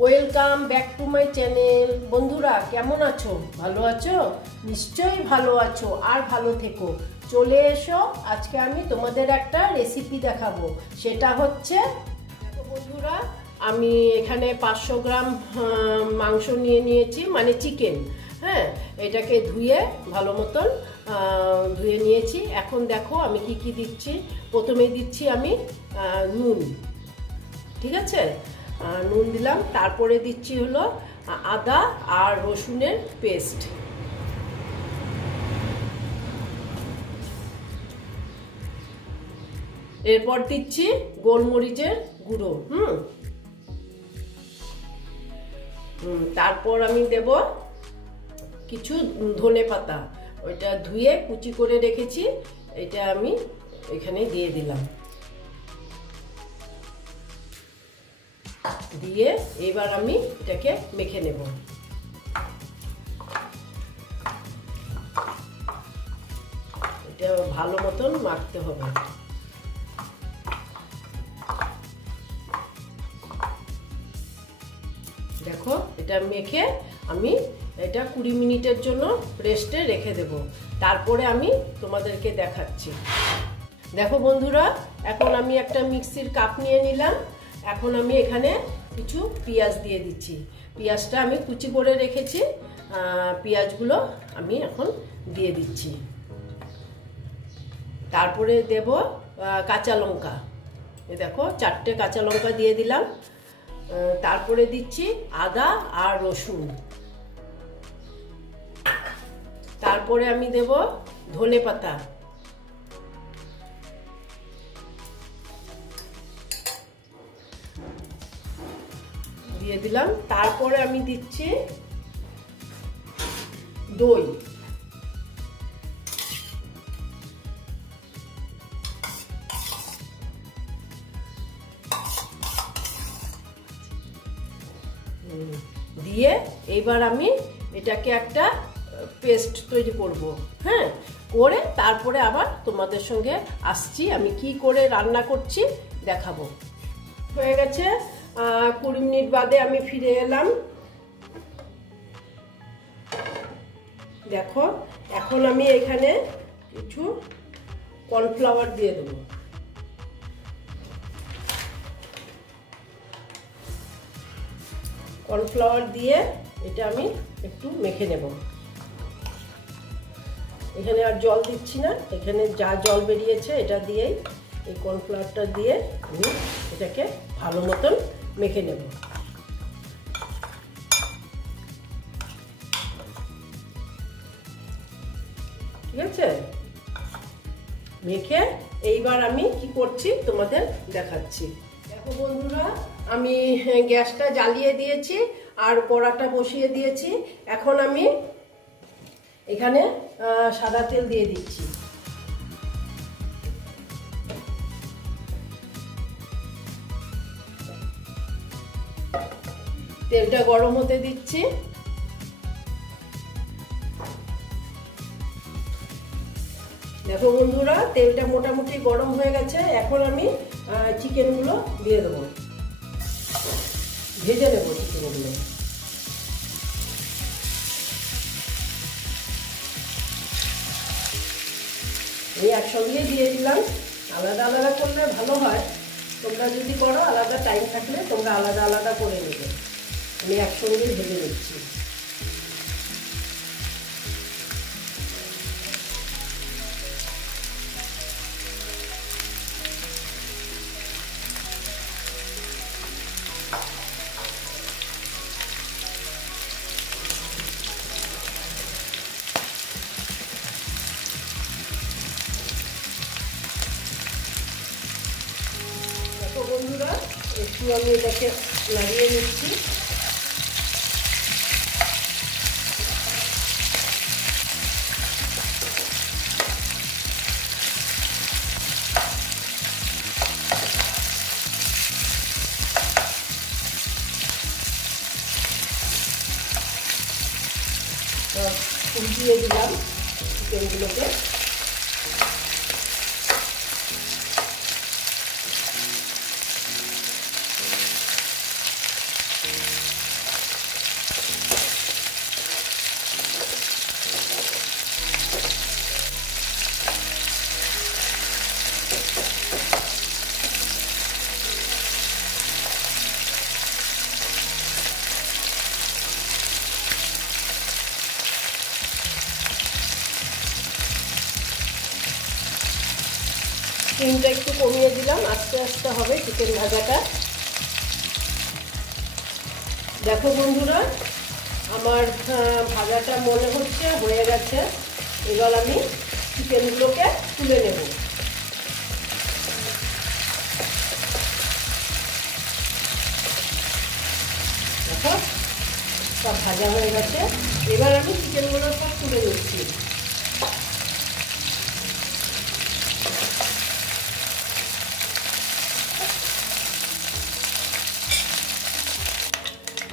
Welcome back to my channel. বন্ধুরা কেমন আছো? ভালো আছো? নিশ্চয়ই ভালো আছো, আর ভালো থেকো। চলে এসো, আজকে আমি তোমাদের একটা রেসিপি দেখাবো। সেটা হচ্ছে, দেখো বন্ধুরা, আমি এখানে 500 গ্রাম মাংস নিয়ে নিয়েছি, মানে চিকেন। হ্যাঁ, এটাকে ধুয়ে ভালো মতন ধুয়ে নিয়েছি। এখন দেখো আমি কি কি দিচ্ছি। প্রথমে দিচ্ছি আমি নুন, ঠিক আছে, নুন দিলাম। তারপরে দিচ্ছি হলো আদা আর রসুনের পেস্ট। এরপর দিচ্ছি গোলমরিচের গুঁড়ো। তারপর আমি দেব কিছু ধনে পাতা, ওইটা ধুয়ে কুচি করে রেখেছি, এটা আমি এখানে দিয়ে দিলাম। দিয়ে এবার আমি এটাকে মেখে নেব। এটা ভালো মতন মাখতে হবে। দেখো, এটা মেখে আমি এটা 20 মিনিটের জন্য রেস্টে রেখে দেব। তারপরে আমি তোমাদেরকে দেখাচ্ছি। দেখো বন্ধুরা, এখন আমি একটা মিক্সির কাপ নিয়ে নিলাম। এখন আমি এখানে কিছু পেঁয়াজ দিয়ে দিচ্ছি। পেঁয়াজটা আমি কুচি করে রেখেছি, পেঁয়াজগুলো আমি এখন দিয়ে দিচ্ছি। তারপরে দেব কাঁচা লঙ্কা। এই দেখো, 4টে কাঁচা লঙ্কা দিয়ে দিলাম। তারপরে দিচ্ছি আদা আর রসুন। তারপরে আমি দেব ধনে পাতা। দিয়ে দিলাম। তারপরে আমি দিচ্ছি দই। দিয়ে এইবার আমি এটাকে একটা পেস্ট তৈরি করব। হ্যাঁ, করে তারপরে আবার তোমাদের সঙ্গে আসছি, আমি কি করে রান্না করছি দেখাবো। হয়ে গেছে, 20 মিনিট বাদে আমি ফিরে এলাম। দেখো, এখন আমি এখানে কিছু কর্নফ্লাওয়ার দিয়ে দেবো। কর্নফ্লাওয়ার দিয়ে এটা আমি একটু মেখে নেব। এখানে আর জল দিচ্ছি না, এখানে যা জল বেরিয়েছে এটা দিয়েই, এই কর্নফ্লাওয়ারটা দিয়ে আমি এটাকে ভালো মতন মেখে নেব। ঠিক আছে, মেখে এইবার আমি কি করছি তোমাদের দেখাচ্ছি। দেখো বন্ধুরা, আমি গ্যাসটা জ্বালিয়ে দিয়েছি আর কড়াটা বসিয়ে দিয়েছি। এখন আমি এখানে সাদা তেল দিয়ে দিচ্ছি। তেলটা গরম হতে দিচ্ছি। দেখো বন্ধুরা, তেলটা মোটামুটি গরম হয়ে গেছে। এখন আমি চিকেনগুলো দিয়ে দেবো, ভেজে নেবো চিকেনগুলো। আমি একসঙ্গে দিয়ে দিলাম। আলাদা আলাদা করলে ভালো হয়, তোমরা যদি করো আলাদা টাইম থাকলে তোমরা আলাদা আলাদা করে নেবে। আমি একসঙ্গে ভেজে নিচ্ছি। বন্ধুরা, একটু আমি এটাকে নাড়িয়ে নিচ্ছি। উল্টিয়ে দিলাম চিকেনগুলোকে। স্টিমটা একটু কমিয়ে দিলাম, আস্তে আস্তে হবে চিকেন ভাজাটা। দেখো বন্ধুরা, আমার ভাজাটা মনে হচ্ছে হয়ে গেছে। এবার আমি চিকেনগুলোকে তুলে নেব। দেখো সব ভাজা হয়ে গেছে। এবার আমি চিকেনগুলো সব তুলে নিচ্ছি।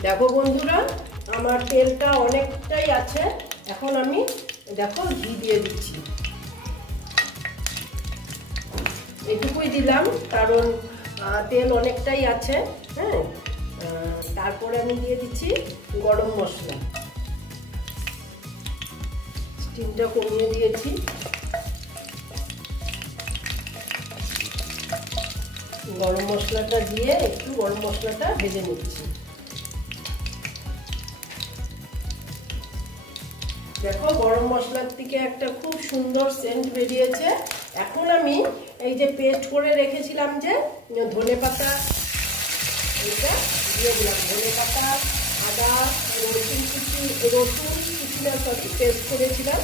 দেখো বন্ধুরা, আমার তেলটা অনেকটাই আছে। এখন আমি দেখো ঘি দিয়ে দিচ্ছি, এটুকুই দিলাম কারণ তেল অনেকটাই আছে। হ্যাঁ, তারপরে আমি দিয়ে দিচ্ছি গরম মশলা। স্টিমটা কমিয়ে দিয়েছি। গরম মশলাটা দিয়ে একটু গরম মশলাটা ভেজে নিচ্ছি। দেখো গরম মশলার থেকে একটা খুব সুন্দর সেন্ট বেরিয়েছে। এখন আমি এই যে পেস্ট করে রেখেছিলাম যে ধনেপাতা, এটা দিয়ে দিলাম। ধনেপাতা, আদা, রসুন কুচি না সরি পেস্ট করেছিলাম,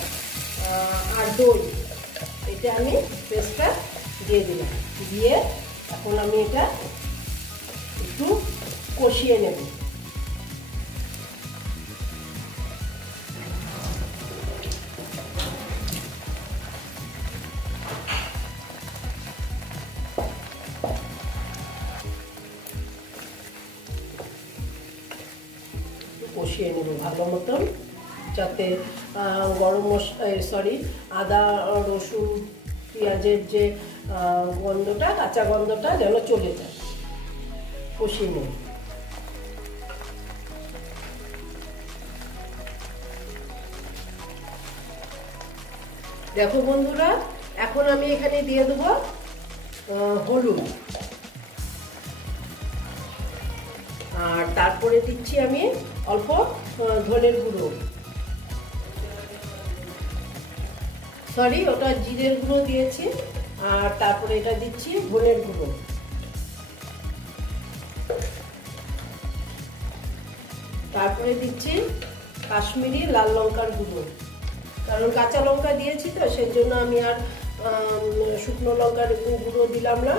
আর দই, এটা আমি পেস্টটা দিয়ে দিলাম। দিয়ে এখন আমি এটা একটু কষিয়ে নেব। কষিয়ে নেব ভালো মতন, যাতে গরম মশলা আদা রসুন পেঁয়াজের যে গন্ধটা, কাঁচা গন্ধটা যেন চলে যায়। কষিয়ে নেব। দেখো বন্ধুরা, এখন আমি এখানে দিয়ে দেবো হলুদ, আর তারপরে দিচ্ছি আমি অল্প ধনের গুঁড়ো, সরি ওটা জিরের গুঁড়ো দিয়েছি, আর তারপরে এটা দিচ্ছি ধনের গুঁড়ো। তারপরে দিচ্ছি কাশ্মীরি লাল লঙ্কার গুঁড়ো, কারণ কাঁচা লঙ্কা দিয়েছি তো সেই জন্য আমি আর শুকনো লঙ্কার গুঁড়ো দিলাম না,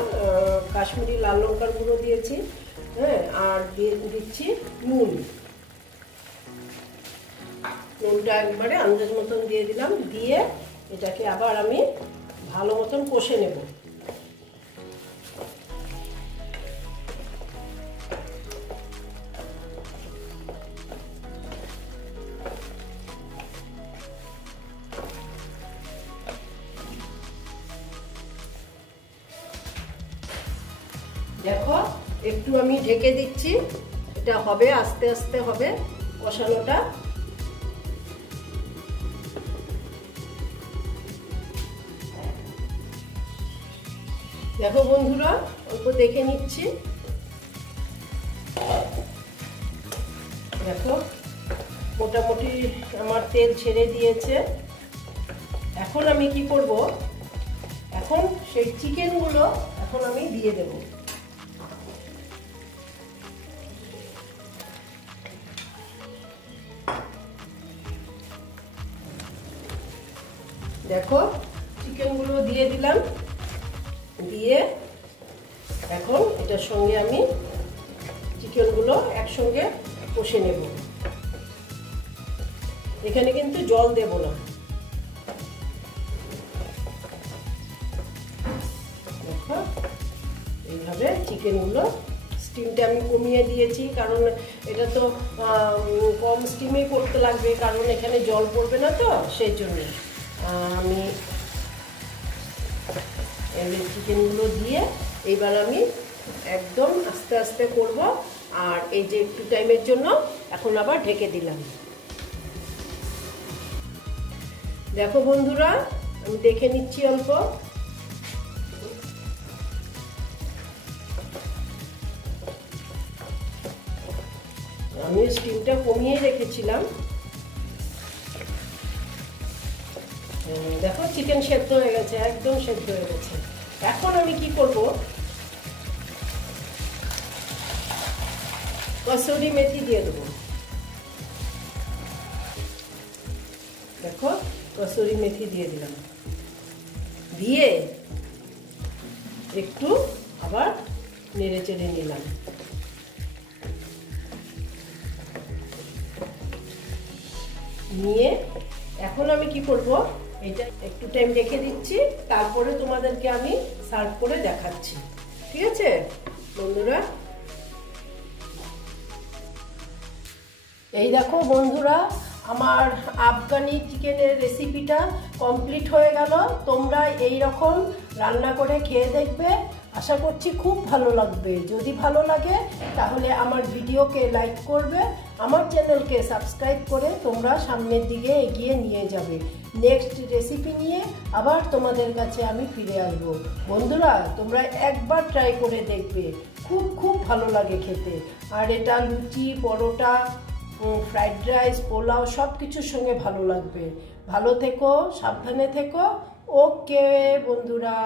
কাশ্মীরি লাল লঙ্কার গুঁড়ো দিয়েছি। হ্যাঁ, আর দিয়ে দিচ্ছি নুনটা একবারে আন্দাজ মতন দিয়ে দিলাম। দিয়ে এটাকে আবার আমি ভালো মতন কষে নেব। দেখো একটু আমি ঢেকে দিচ্ছি, এটা হবে আস্তে আস্তে হবে কষানোটা। দেখো বন্ধুরা, অল্প দেখে নিচ্ছি। দেখো মোটামুটি আমার তেল ছেড়ে দিয়েছে। এখন আমি কি করব, এখন সেই চিকেনগুলো এখন আমি দিয়ে দেব। দেখো চিকেনগুলো দিয়ে দিলাম। দিয়ে এখন এটার সঙ্গে আমি চিকেনগুলো একসঙ্গে কষে নেব। এখানে কিন্তু জল দেব না। দেখো এইভাবে চিকেনগুলো, স্টিমটা আমি কমিয়ে দিয়েছি কারণ এটা তো কম স্টিমে করতে লাগবে, কারণ এখানে জল পড়বে না তো সেই জন্য। আমি চিকেনগুলো দিয়ে এইবার আমি একদম আস্তে আস্তে করব। আর এই যে একটু টাইমের জন্য এখন আবার ঢেকে দিলাম। দেখো বন্ধুরা, আমি দেখে নিচ্ছি অল্প। আমি স্টিমটা কমিয়ে রেখেছিলাম। দেখো চিকেন সেদ্ধ হয়ে গেছে, একদম সেদ্ধ হয়ে গেছে। এখন আমি কি করব, কসুরি মেথি দিয়ে দেবো। দেখো কসুরি মেথি দিয়ে দিলাম, দিয়ে একটু আবার নেড়ে চেড়ে নিলাম। নিয়ে এখন আমি কি করব, এটা একটু টাইম রেখে দিচ্ছি, তারপরে তোমাদেরকে আমি সার্ভ করে দেখাচ্ছি। ঠিক আছে বন্ধুরা? এই দেখো বন্ধুরা, আমার আফগানি চিকেনের রেসিপিটা কমপ্লিট হয়ে গেল। তোমরা এই রকম রান্না করে খেয়ে দেখবে, আশা করছি খুব ভালো লাগবে। যদি ভালো লাগে তাহলে আমার ভিডিওকে লাইক করবে, আমার চ্যানেলকে সাবস্ক্রাইব করে তোমরা সামনের দিকে এগিয়ে নিয়ে যাবে। নেক্সট রেসিপি নিয়ে আবার তোমাদের কাছে আমি ফিরে আসবো। বন্ধুরা তোমরা একবার ট্রাই করে দেখবে, খুব খুব ভালো লাগে খেতে। আর এটা লুচি, পরোটা, ফ্রাইড রাইস, পোলাও সব কিছুর সঙ্গে ভালো লাগবে। ভালো থেকো, সাবধানে থেকো। ওকে বন্ধুরা।